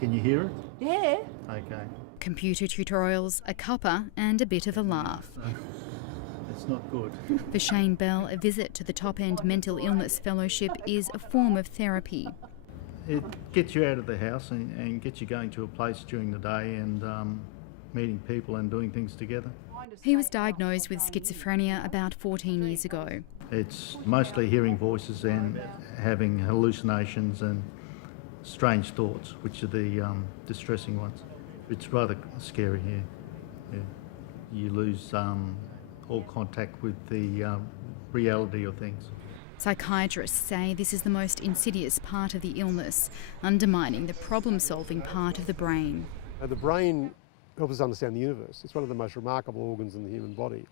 Can you hear it? Yeah. Okay. Computer tutorials, a cuppa and a bit of a laugh. It's not good. For Shane Bell, a visit to the Top-End Mental Illness Fellowship is a form of therapy. It gets you out of the house and gets you going to a place during the day and meeting people and doing things together. He was diagnosed with schizophrenia about 14 years ago. It's mostly hearing voices and having hallucinations and strange thoughts, which are the distressing ones. It's rather scary here. Yeah. You lose all contact with the reality of things. Psychiatrists say this is the most insidious part of the illness, undermining the problem-solving part of the brain. The brain helps us understand the universe. It's one of the most remarkable organs in the human body,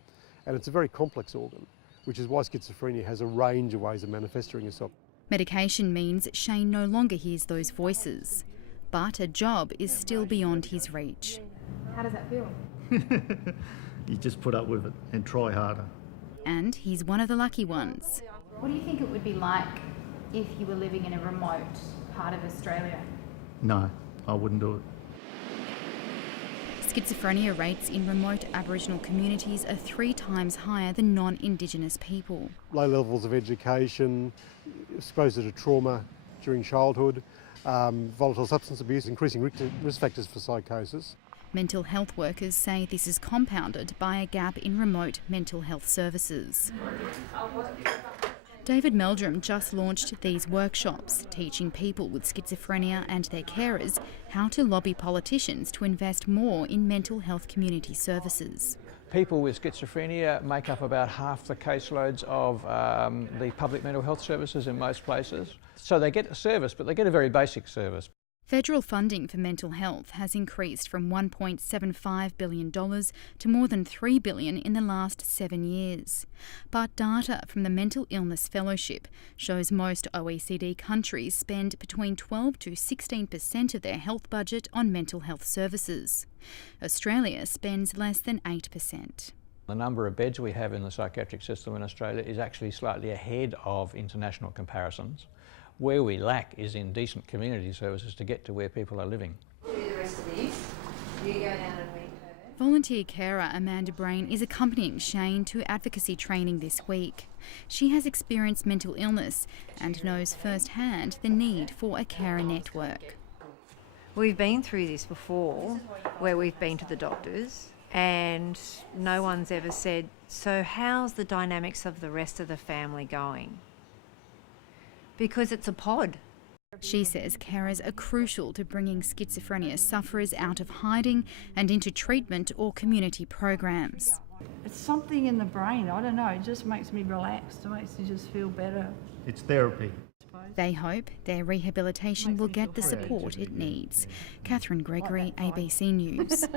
and it's a very complex organ, which is why schizophrenia has a range of ways of manifesting itself. Medication means Shane no longer hears those voices, but a job is still beyond his reach. How does that feel? You just put up with it and try harder. And he's one of the lucky ones. What do you think it would be like if you were living in a remote part of Australia? No, I wouldn't do it. Schizophrenia rates in remote Aboriginal communities are 3 times higher than non-Indigenous people. Low levels of education, exposure to trauma during childhood, volatile substance abuse, increasing risk factors for psychosis. Mental health workers say this is compounded by a gap in remote mental health services. David Meldrum just launched these workshops, teaching people with schizophrenia and their carers how to lobby politicians to invest more in mental health community services. People with schizophrenia make up about half the caseloads of the public mental health services in most places. So they get a service, but they get a very basic service. Federal funding for mental health has increased from $1.75 billion to more than $3 billion in the last 7 years. But data from the Mental Illness Fellowship shows most OECD countries spend between 12 to 16% of their health budget on mental health services. Australia spends less than 8%. The number of beds we have in the psychiatric system in Australia is actually slightly ahead of international comparisons. Where we lack is in decent community services to get to where people are living. Do the rest of these. You go down and meet her. Volunteer carer Amanda Brain is accompanying Shane to advocacy training this week. She has experienced mental illness and knows firsthand the need for a carer network. We've been through this before, where we've been to the doctors and no one's ever said, so how's the dynamics of the rest of the family going? Because it's a pod. She says carers are crucial to bringing schizophrenia sufferers out of hiding and into treatment or community programs. It's something in the brain, I don't know, it just makes me relaxed, it makes me just feel better. It's therapy. They hope their rehabilitation will get the support it needs. Catherine Gregory, ABC News.